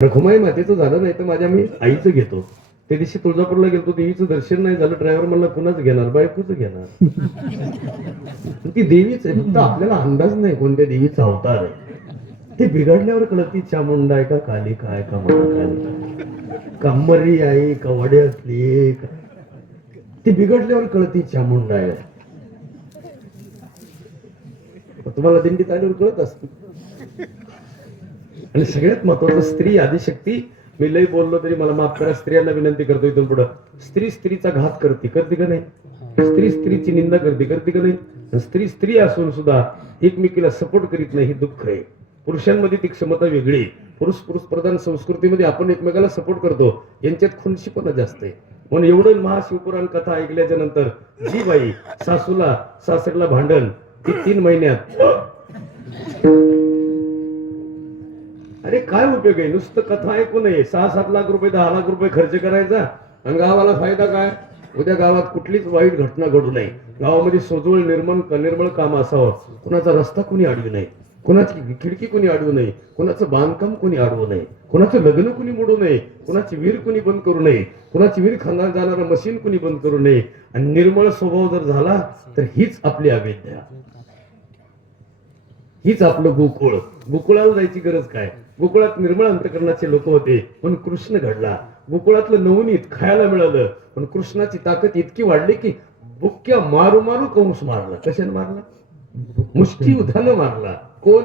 रखुमाई मातेचं झालं नाही तर माझ्या मी आईचं घेतो. त्या दिवशी तुळजापूरला गेलो देवीचं दर्शन नाही झालं ड्रायव्हर मला कुणाच घेणार? बायकोच घेणार? ती देवीच आहे फक्त आपल्याला अंदाज नाही कोणत्या देवीचा अवतार आहे. ते बिघडल्यावर कळत ती चामुंडा आहे का काली? काय का महाकाली कम्मरी आहे का वड्यातली ती बिघडल्यावर कळती चामुंडा आहे. तुम्हाला दिंडीत आल्यावर कळत असत. आणि सगळ्यात महत्वाचं स्त्री आदिशक्ती मी लई बोललो तरी मला माफ करा स्त्रियांना विनंती करतो इथून पुढं. स्त्री स्त्रीचा घात करते करते का नाही? स्त्री स्त्रीची निंदा करते करते का नाही? स्त्री स्त्री असून सुद्धा एकमेकीला सपोर्ट करीत नाही हे दुःख आहे. पुरुषांमध्ये ती क्षमता वेगळी पुरुष पुरुष प्रधान संस्कृतीमध्ये आपण एकमेकाला सपोर्ट करतो. यांच्यात खुनशीपणा जास्त आहे. म्हणून एवढं महाशिवपुराण कथा ऐकल्याच्या नंतर जी बाई सासूला सासरला भांडण ती तीन महिन्यात अरे काय उपयोग आहे? नुसतं कथा ऐकू नये. सहा सात लाख रुपये दहा लाख रुपये खर्च करायचा. आणि गावाला फायदा काय? उद्या गावात कुठलीच वाईट घटना घडू नये. गावामध्ये सोजवळ निर्मळ निर्मळ काम असावं. कुणाचा रस्ता कुणी अडवू नये. कुणाची खिडकी कुणी अडवू नये. कुणाचं बांधकाम कुणी अडवू नये. कुणाचं लग्न कुणी मोडू नये. कुणाची विहीर कुणी बंद करू नये. कुणाची विहीर खाणार जाणारं मशीन कुणी बंद करू नये. आणि निर्मळ स्वभाव जर झाला तर हीच आपली अवेद्या. हीच आपलं गोकुळ. गोकुळाला जायची गरज काय? गोकुळात निर्मळ अंतकरणाचे लोक होते. पण कृष्ण घडला. गोकुळातलं नवनीत खायला मिळालं. पण कृष्णाची ताकद इतकी वाढली की बुक्क्या मारू मारू कंस मारला. कशाने मारला? मुष्टी उधानं मारला. कोण?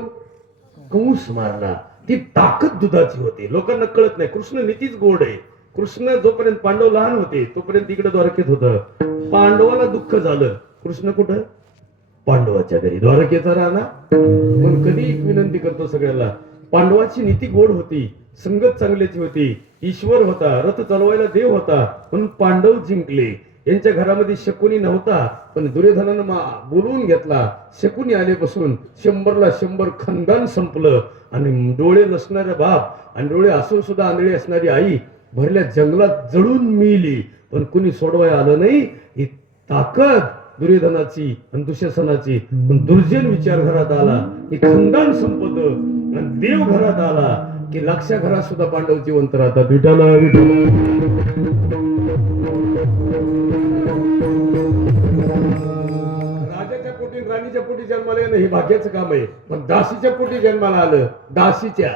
कंस मारला. ती ताकद दुधाची होती. लोकांना कळत नाही. कृष्ण नीतीच गोड आहे. कृष्ण जोपर्यंत पांडव लहान होते तोपर्यंत इकडे द्वारकेत होत. पांडवाला दुःख झालं. कृष्ण कुठं? पांडवाच्या घरी. द्वारकेचा राहणार पण कधी एक विनंती करतो सगळ्याला पांडवांची नीती गोड होती संगत चांगल्याची होती. ईश्वर होता रथ चालवायला देव होता म्हणून पांडव जिंकले. यांच्या घरामध्ये शकुनी नव्हता पण दुर्योधनानं मा- बोलवून घेतला. शकुनी आल्यापासून शंभरला शंभर खंदान संपलं आणि डोळे नसणारे बाप आणि डोळे असून सुद्धा आंधळी असणारी आई भरल्या जंगलात जळून मिळली. पण कुणी सोडवाय आलं नाही ही ताकद दुर्योधनाची आणि दुशासनाची. पण दुर्जन विचार घरात आला की खंडान संपत. देव घरात आला की लक्ष घरात सुद्धा पांडव जिवंत राहतात. विठाला राजाच्या पोटी राणीच्या पोटी जन्माला येणं हे भाग्याचं काम आहे. पण दासीच्या पोटी जन्माला आलं दासीच्या.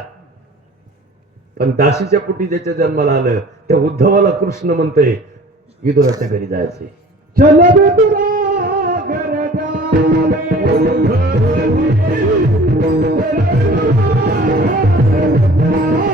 पण दासीच्या पोटी ज्याच्या जन्माला आलं त्या उद्धवाला कृष्ण म्हणतोय विदुराच्या घरी जायचे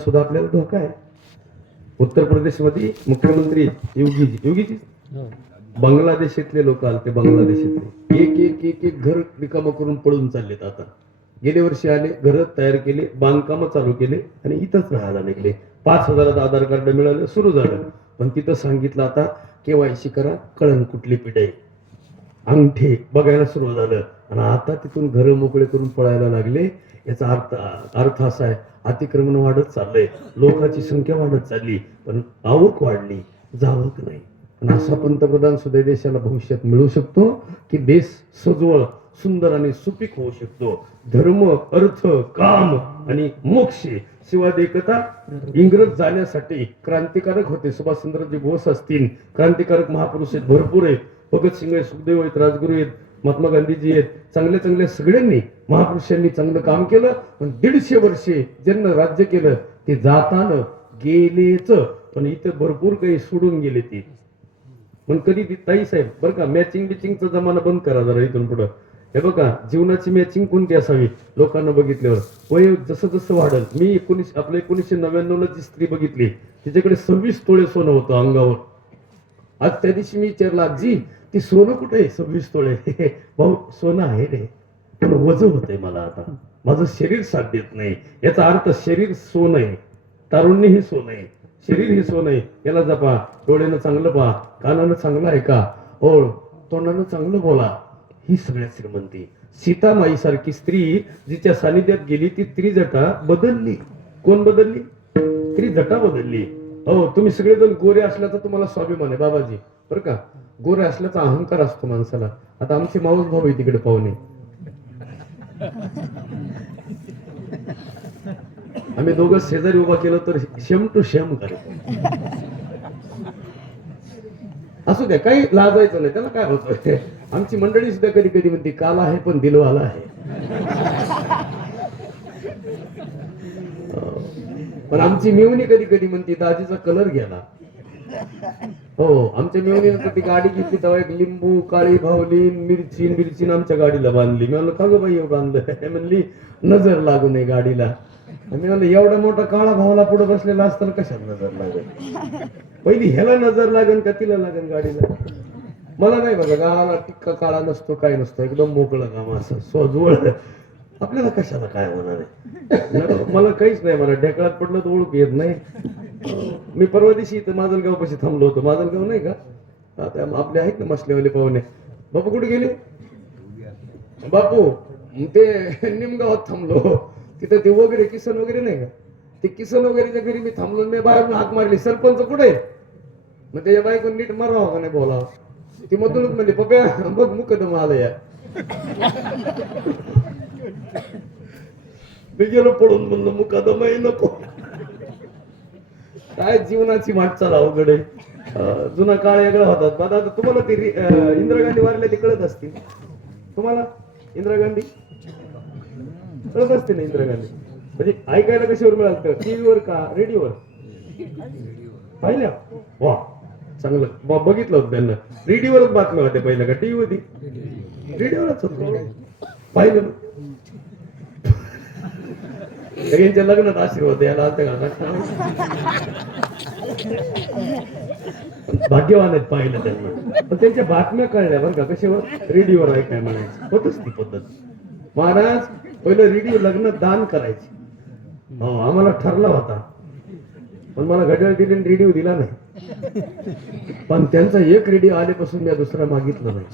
सुद्धा आपल्याला धोका आहे. उत्तर प्रदेशमध्ये मुख्यमंत्री योगी योगीजी बांगलादेशातले लोक आले ते बांगलादेशातले. एक एक एक एक घर रिकामं करून पळून चाललेत आता. गेल्या वर्षी आले घर तयार केले बांधकामं चालू केले आणि इथंच राहायला निघले. पाच हजारात आधार कार्ड मिळालं सुरू झालं. पण तिथं सांगितलं आता केवायसी करा कळण कुठली पिढी अंगठे बघायला सुरू झालं. आणि आता तिथून घर मोकळे करून पळायला लागले. याचा अर्थ अर्थ असा आहे अतिक्रमण वाढत चाललंय लोकांची संख्या वाढत चालली पण आवक वाढली जावक नाही. आणि असा पंतप्रधान सुद्धा देशाला भविष्यात मिळू शकतो की देश सजवळ सुंदर आणि सुपीक होऊ शकतो. धर्म अर्थ काम आणि मोक्ष शिवाय एकता इंग्रज जाण्यासाठी क्रांतिकारक होते. सुभाषचंद्रजी बोस असतील क्रांतिकारक महापुरुष आहेत भरपूर आहेत. भगतसिंग आहेत सुखदेव आहेत राजगुरू आहेत महात्मा गांधीजी आहेत. चांगल्या चांगल्या सगळ्यांनी महापुरुषांनी चांगलं काम केलं पण दीडशे वर्षे ज्यांना राज्य केलं ते जातानं गेलेच. पण इथं भरपूर काही सोडून गेले ते. पण कधी ती ताई साहेब बरं का मॅचिंग बिचिंगचा जमाना बंद करा जरा इथून पुढं. हे बघा जीवनाची मॅचिंग कोणती असावी लोकांना बघितल्यावर? वय जसं जसं वाढल. मी एकोणीस आपल्या एकोणीसशे नव्याण्णवला जी स्त्री बघितली तिच्याकडे सव्वीस तोळे सोनं होतं अंगावर. आज त्या दिवशी मी विचारला आजी ती सोनं कुठे आहे? सव्वीस तोळे. भाऊ सोनं आहे रे. पण वज होतंय मला आता. माझं शरीर साथ देत नाही. याचा अर्थ शरीर सोनं आहे. तारुण्य हे सोनं आहे. शरीर हे सोनं आहे. याला जपा. डोळ्यानं चांगलं पहा. कानानं चांगलं ऐका ओ हो. तोंडानं चांगलं बोला. ही सगळ्यात श्रीमंती. सीतामाई सारखी स्त्री जिच्या सानिध्यात गेली ती त्रिजटा बदलली. कोण बदलली? त्रिजटा बदलली. हो तुम्ही सगळेजण गोरे असल्याचा तुम्हाला स्वाभिमान आहे बाबाजी. बरं का? गोरे असल्याचा अहंकार असतो माणसाला. आता आमची माऊस भाऊ आहे तिकडे पाहुणे. आम्ही दोघं शेजारी उभा केलं तर शेम टू शेम करतो असू द्या काही लाजायचं नाही. त्याला काय होत आमची मंडळी सुद्धा कधी कधी म्हणते काल आहे पण दिलवाला आहे. पण आमची मेवणी कधी कधी म्हणते दाजीचा कलर गेला. हो आमच्या तर ती गाडी घेतली तेव्हा एक लिंबू काळी भावली मिरची मिरची आमच्या गाडीला बांधली. मी म्हणलं का गं बाई बांधलं म्हणली नजर लागू नये गाडीला. मी म्हणलं एवढा मोठा काळा भावला पुढे बसलेला असताना कशात नजर लागेल? पहिली ह्याला नजर लागेल का तिला लागेल गाडीला? मला नाही बघा गावाला टिक्का काळा नसतो काय नसतो एकदम मोकळं काम असं सोजवळ. आपल्याला कशाला काय होणार आहे? मला काहीच नाही मला ढेकळात पडलं तर ओळख येत नाही. मी परवा दिवशी इथं माजलगाव पाशी थांबलो होतो. माजलगाव नाही का? आता आपले आहेत ना मसलेवाले पाहुणे. बापू कुठे गेले? बापू ते निमगावात थांबलो. तिथं ते वगैरे किसन वगैरे नाही का? ते किसन वगैरेच्या घरी मी थांबलो मी बाहेरून हाक मारली. सरपंच कुठे मग त्याच्या बायको नीट मारावा का नाही बोला ती मधूनच म्हणली पप्या बघ मुकदम आलं या. मी गेलो पळून म्हणलं मुकादमही नको. काय जीवनाची वाटचाल अवघड आहे? जुना काळ वेगळा होता. पण आता तुम्हाला ते इंदिरा गांधी वारले ते कळत असतील. तुम्हाला? इंदिरा गांधी? कळत असते ना इंदिरा गांधी? म्हणजे ऐकायला कशावर मिळालं टीव्हीवर का रेडिओवर? पाहिल्या? वा चांगलं. ब- बघितलं होतं त्यांना. रेडिओवरच बातम्या होत्या पहिल्या का? टीव्ही होती रेडिओवरच होत. पाहिलं यांच्या लग्नात आशीर्वाद याला आलते घालणार भाग्यवान आहेत पाहिलं त्यांना. पण त्यांच्या बातम्या कळल्या बरं का कशावर? रेडिओवर ऐकाय म्हणायचं? होतच ती पद्धत. महाराज पहिलं रेडिओ लग्न दान करायचे. हो आम्हाला ठरला होता. पण मला घड्याळ दिली आणि रेडिओ दिला नाही. पण त्यांचा एक रेडिओ आल्यापासून मी दुसरा मागितलं नाही.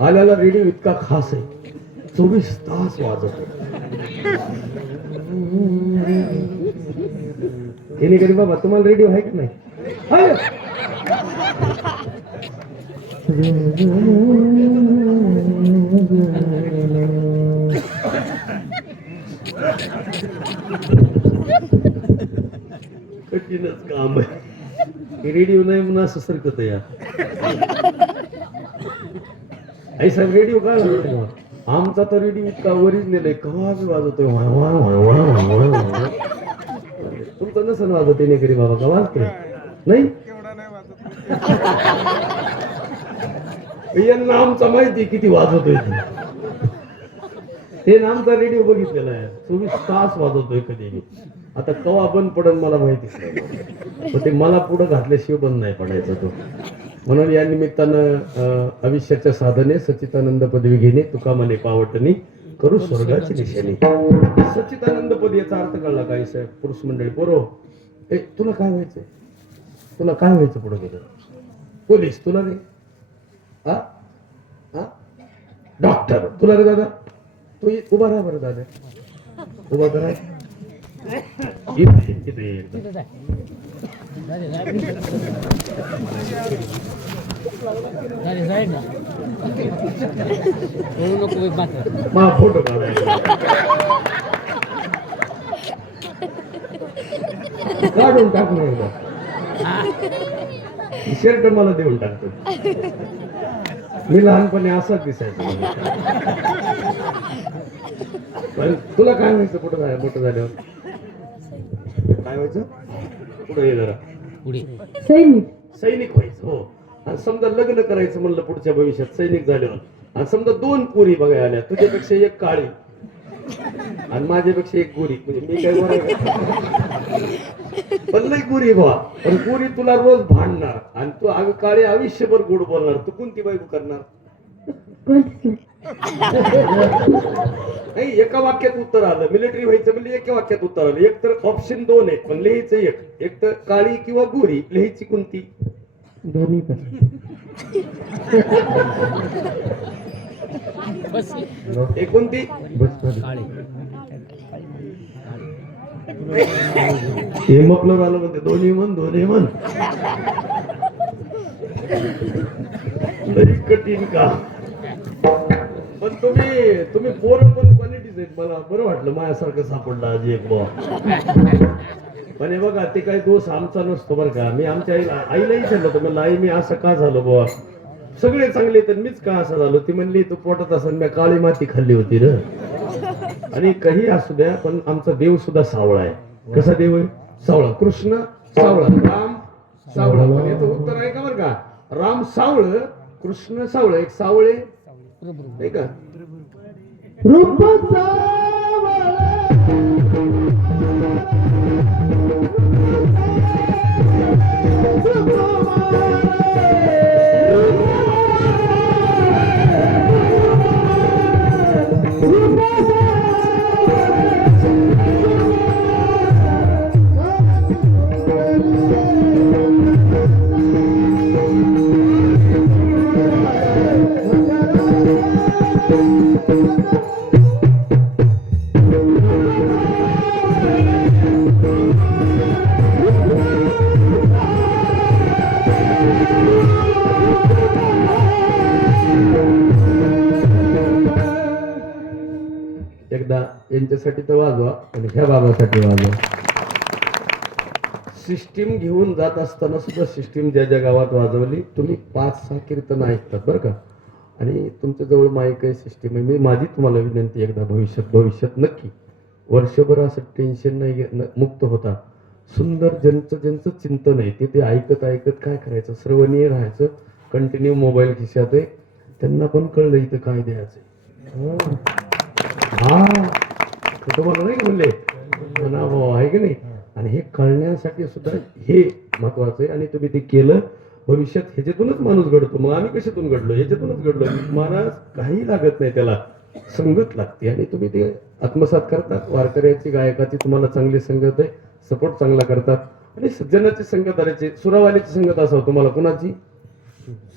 आल्याला रेडिओ इतका खास आहे. चोवीस तास वाजत. हे कधी बाबा तुम्हाला रेडिओ आहे की नाही? कठीणच काम आहे. रेडिओ नाही म्हणून असं सरकत या. आई साहेब रेडिओ काय आमचा तर रेडिओ इतका ओरिजिनल आहे. कवा बी वाजवतोय? तुमचं नसन वाजवत नाही कधी बाबा का वाजतोय? नाही? यांना आमचा माहिती किती वाजवतोय ते. हे ना आमचा रेडिओ बघितलेला आहे. चोवीस तास वाजवतोय कधी. आता कवा बंद पडन मला माहितीच नाही. ते मला पुढे घातल्याशिवाय बंद नाही पडायचा तो. म्हणून या निमित्तानं आयुष्याच्या साधने सचितानंद पदवी घेणे तुका मने पावटणी करू स्वर्गाची निशाणी. सचितानंद पद याचा अर्थ कळला काय साहेब? पुरुष मंडळी पोरो ए तुला काय व्हायचंय? तुला काय व्हायचं पुढे गेलं? पोलीस तुला रे? हा हा डॉक्टर तुला रे दादा? तू उभा राहा बरं दादा. उभा करा फोटो काढून टाकून शर्ट मला देऊन टाकतो. मी लहानपणी असाच दिसायचो. पण तुला काय म्हणायचं कुठं झालं मोठं झाल्यावर? काय व्हायचं पुढे जरा. पुढे. सैनिक. सैनिक व्हायचं हो. आणि समजा लग्न करायचं म्हणलं पुढच्या भविष्यात सैनिक झाल्यावर आणि समजा दोन पुरी बघायला आल्या तुझ्यापेक्षा एक काळी. आणि माझ्यापेक्षा एक गोरी. म्हणजे मी काय का? पण लई गोरी पण गोरी तुला रोज भांडणार. आणि तू अगं काळे आयुष्यभर गोड बोलणार. तू कोणती बायको करणार? नाही एका वाक्यात उत्तर आलं. मिलिटरी व्हायचं म्हणजे एका वाक्यात उत्तर आलं. एक तर ऑप्शन दोन आहेत पण लिहायचं एक. एक तर काळी किंवा गोरी लिहायची कोणती? दोन्ही पण. एक कोणती? बसमध्ये. हे मपलं आलं म्हणते. दोन्ही म्हण दोन्ही म्हण. कठीण का? तुम्ही तुम्ही पोरं पण क्वालिटीज आहेत. मला बरं वाटलं माझ्यासारखं सापडलं आज एक बॉ पण हे बघा ते काही दोष आमचा नसतो बरं का. मी आमच्या आईला आईलाही विचारलं होतं म्हणलं आई मी असं का झालो बुवा? सगळे चांगले तर मीच का असं झालो? ती म्हणली तू पोटात असं मी काळी माती खाल्ली होती ना आणि काही असू द्या पण आमचा देव सुद्धा सावळा आहे. कसा देव आहे? सावळा. कृष्ण सावळा. राम सावळा. पण याचं उत्तर आहे का बरं का? राम सावळ कृष्ण सावळ. एक सावळे. नाही का? রূপক सिस्टीम घेऊन जात असताना सुद्धा सिस्टीम ज्या ज्या गावात वाजवली तुम्ही पाच सहा कीर्तन ऐकतात बरं का. आणि तुमच्याजवळ माईक आहे सिस्टीम आहे. मी माझी तुम्हाला विनंती एकदा भविष्यात भविष्यात नक्की. वर्षभर असं टेन्शन नाही न- मुक्त होता. सुंदर ज्यांचं ज्यांचं चिंतन आहे ते ते ऐकत ऐकत काय करायचं? श्रवणीय राहायचं. कंटिन्यू मोबाईल खिशात आहे. त्यांना पण कळलं इथं काय द्यायचं हा. ते तुम्हाला नाही बोलले म्हणले म्हणा भाऊ आहे की नाही? आणि हे कळण्यासाठी सुद्धा हे महत्वाचं आहे. आणि तुम्ही ते केलं भविष्यात ह्याच्यातूनच माणूस घडतो. मग आम्ही कशातून घडलो? ह्याच्यातूनच घडलो. महाराज काही लागत नाही त्याला. संगत लागते. आणि तुम्ही ते आत्मसात करतात. वारकऱ्याची गायकाची तुम्हाला चांगली संगत आहे. सपोर्ट चांगला करतात. आणि सज्जनाची संगत आल्याची सुरावाल्याची संगत असावं तुम्हाला. कुणाची?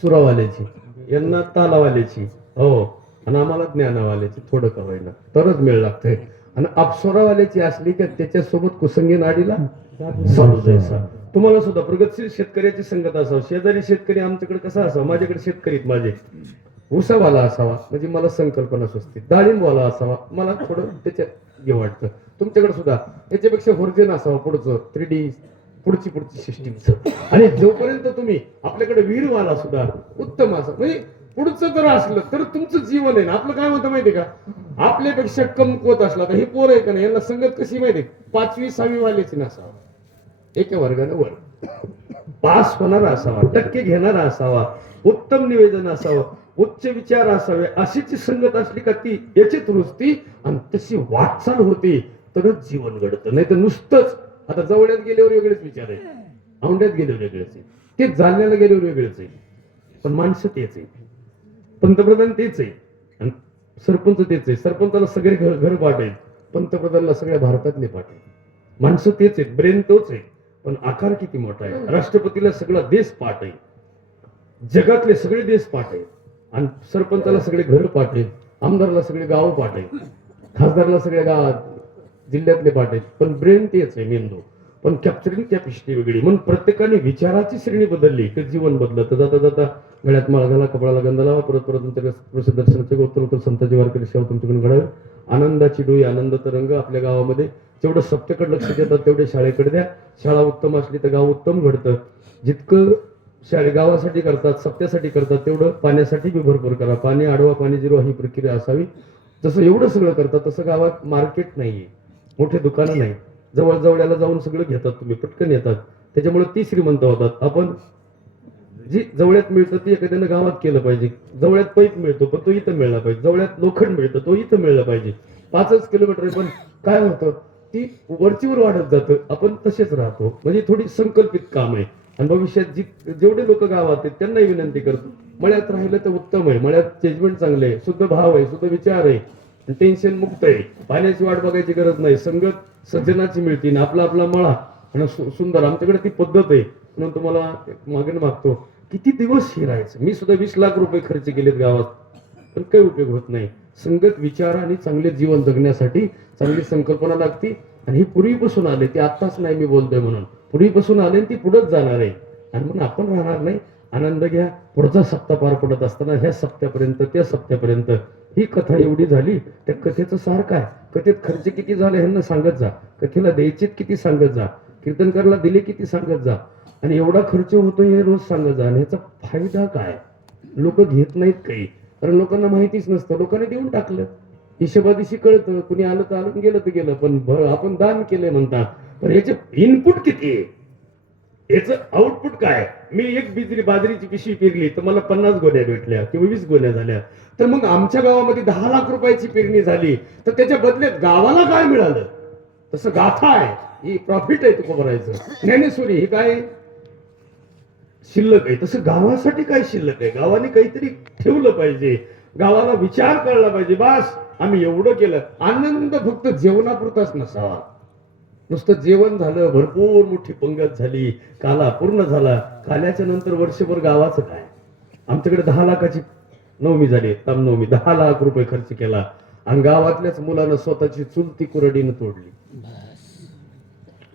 सुरावाल्याची. यांना तालावाल्याची. हो. आणि आम्हाला ज्ञानावाल्याची. थोडं का तरच मेळ लागतंय. आणि अप्सरावाल्याची असली की त्याच्यासोबत कुसंगी नाडीला चालू जायचा तुम्हाला सुद्धा प्रगतशील शेतकऱ्याची संगत असावं. शेजारी शेतकरी आमच्याकडे कसा असावा? माझ्याकडे शेतकरी माझे. ऊसावाला असावा म्हणजे मला संकल्पना सुचते. डाळिंबवाला असावा मला थोडं त्याच्यात हे वाटतं. तुमच्याकडे सुद्धा याच्यापेक्षा व्हर्जन असावं पुढचं. थ्री डी पुढची पुढची सिस्टीमचं आणि जोपर्यंत तुम्ही आपल्याकडे वीरवाला सुद्धा उत्तम असं म्हणजे पुढचं जर असलं तर तुमचं जीवन आहे ना. आपलं काय म्हणतं माहितीये का? आपल्यापेक्षा कमकुवत असला तर हे पोर आहे का नाही? यांना संगत कशी माहिती पाचवी सहावी वाल्याची नसावा. एका वर्गाने वर. पास होणारा असावा टक्के घेणारा असावा उत्तम निवेदन असावं उच्च विचार असावे अशीची संगत असली का ती याचीच रुजती आणि तशी वाटचाल होती तरच जीवन घडतं. नाही तर नुसतंच आता जवळ्यात गेल्यावर वेगळेच विचार आहे औंड्यात गेल्यावर वेगळेच आहे ते जालन्याला गेल्यावर वेगळेच आहे पण माणसं तेच आहे पंतप्रधान तेच आहे आणि सरपंच तेच आहे. सरपंचाला सगळे घर घर पाठ आहेत पंतप्रधानला सगळ्या भारतातले पाठ आहेत माणसं तेच आहेत. ब्रेन तोच आहे. पण आकार किती मोठा आहे. राष्ट्रपतीला सगळा देश पाठ आहे जगातले सगळे देश पाठ आहेत आणि सरपंचाला सगळे घर पाठ आहेत आमदारला सगळे गाव पाठ आहेत खासदारला सगळ्या गावात जिल्ह्यातले पाठ आहेत पण ब्रेन तेच आहे मेंदू पण कॅप्चरिंग कॅपॅसिटी वेगळी. म्हणून प्रत्येकाने विचाराची श्रेणी बदलली. की जीवन बदललं तर जाता जाता गळ्यात माळ घाला कपडाला गंध लावा परत परत तुमच्या प्रसिद्ध दर्शनाचे उत्तर उत्तर संताजी वारकरी सेवा तुमच्याकडून घडावे. आनंदाची डोळी आनंद तरंग आपल्या गावामध्ये. जेवढं सप्तेकडे लक्ष देतात तेवढे शाळेकडे द्या. शाळा उत्तम असली तर गाव उत्तम घडतं. जितकं शाळे गावासाठी करतात सप्त्यासाठी करतात तेवढं पाण्यासाठी बी भरपूर करा. पाणी आडवा पाणी जिरवा ही प्रक्रिया असावी. जसं एवढं सगळं करतात तसं गावात मार्केट नाहीये. मोठे दुकानं नाही. जवळ जवळला जाऊन सगळं घेतात तुम्ही पटकन येतात. त्याच्यामुळे ती श्रीमंत होतात. आपण जी जवळ्यात मिळतं ती एखाद्यानं गावात केलं पाहिजे. जवळ्यात पैप मिळतो पण तो इथं मिळला पाहिजे. जवळ्यात लोखंड मिळतं तो इथं मिळला पाहिजे. पाचच किलोमीटर आहे, पण काय होतं ती वरचीवर वाढत जातं. आपण तसेच राहतो. म्हणजे थोडी संकल्पित काम आहे. आणि भविष्यात जी जेवढे लोक गावात आहेत त्यांनाही विनंती करतो. मळ्यात राहिलं तर उत्तम आहे. मळ्यात जजमेंट चांगले आहे. शुद्ध भाव आहे शुद्ध विचार आहे. टेन्शन मुक्त आहे. पाण्याची वाट बघायची गरज नाही. संगत सज्जनाची मिळती. आपला आपला मळा. आणि सु- सुंदर. आमच्याकडे ती पद्धत आहे. म्हणून तुम्हाला मागण मागतो. किती दिवस शिरायचं मी सुद्धा वीस लाख रुपये खर्च केलेत गावात. पण काही उपयोग होत नाही. संगत विचार आणि चांगले जीवन जगण्यासाठी चांगली संकल्पना लागते आणि ही पूर्वीपासून आले. ते आत्ताच नाही मी बोलतोय म्हणून. पूर्वीपासून आले आणि ती पुढेच जाणार आहे. आणि म्हणून आपण राहणार नाही. आनंद घ्या. पुढचा सप्ताह पार पडत असताना ह्या सप्त्यापर्यंत त्या सप्त्यापर्यंत ही कथा एवढी झाली. त्या कथेचं सार काय? कथेत खर्च किती झाले ह्यांना सांगत जा. कथेला द्यायचेत किती सांगत जा. कीर्तनकरला दिले किती सांगत जा. आणि एवढा खर्च होतो हे रोज सांगत जा. ह्याचा फायदा काय? लोक घेत नाहीत काही. कारण लोकांना माहितीच नसतं. लोकांनी देऊन टाकलं. हिशोबादिशी कळतं. कुणी आलं तर आलं गेलं तर गेलं. पण आपण दान केलंय म्हणता. पण याचे इनपुट किती आहे? याचं आउटपुट काय? मी एक बिजली बाजरीची पिशवी पेरली तर मला पन्नास गोण्या भेटल्या किंवा वीस गोण्या झाल्या. तर मग आमच्या गावामध्ये दहा लाख रुपयाची पेरणी झाली. तर त्याच्या बदल्यात गावाला काय मिळालं? तसं गाथा आहे. ही प्रॉफिट आहे तुका भरायचं ज्ञानेश्वरी हे काय शिल्लक आहे. तसं गावासाठी काय शिल्लक आहे? गावाने काहीतरी ठेवलं पाहिजे. गावाला विचार कळला पाहिजे. बास आम्ही एवढं केलं. आनंद फक्त जेवणापुरताच नसावा. नुसतं जेवण झालं भरपूर मोठी पंगत झाली काला पूर्ण झाला. काल्याच्या नंतर वर्षभर गावाचं काय? आमच्याकडे दहा लाखाची नवमी झाली. रामनवमी दहा लाख रुपये खर्च केला. आणि गावातल्याच मुलानं स्वतःची चुलती कुरडीनं तोडली.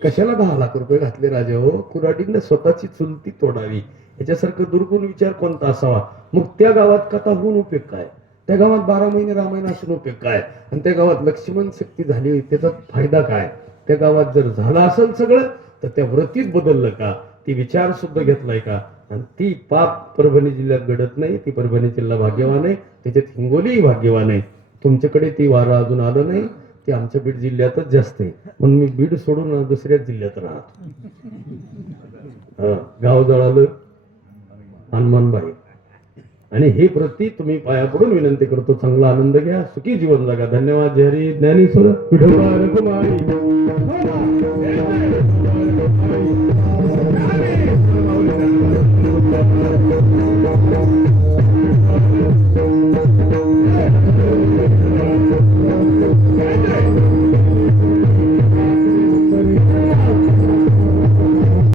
कशाला दहा लाख रुपये घातले राजा हो? कुराडीनं स्वतःची चुलती तोडावी. याच्यासारखं दुर्गुण विचार कोणता असावा? मग त्या गावात कथा होऊन उपयोग काय? त्या गावात बारा महिने रामायण असून उपयोग काय? आणि त्या गावात लक्ष्मण शक्ती झाली त्याचा फायदा काय? त्या गावात जर झालं असेल सगळं तर त्या व्रतीत बदललं का? ती विचार सुद्धा घेतलाय का? आणि ती पाप परभणी जिल्ह्यात घडत नाही ती परभणी जिल्हा भाग्यवान आहे त्याच्यात हिंगोलीही भाग्यवान आहे. तुमच्याकडे ती वारं अजून आलं नाही. ते आमच्या बीड जिल्ह्यातच जास्त आहे. म्हणून मी बीड सोडून दुसऱ्याच जिल्ह्यात राहतो. गाव जळालं हनुमानबाई आणि हे प्रती तुम्ही पाया पडून विनंती करतो चांगला आनंद घ्या सुखी जीवन जगा. धन्यवाद जय हरी ज्ञानेश्वर विठोबा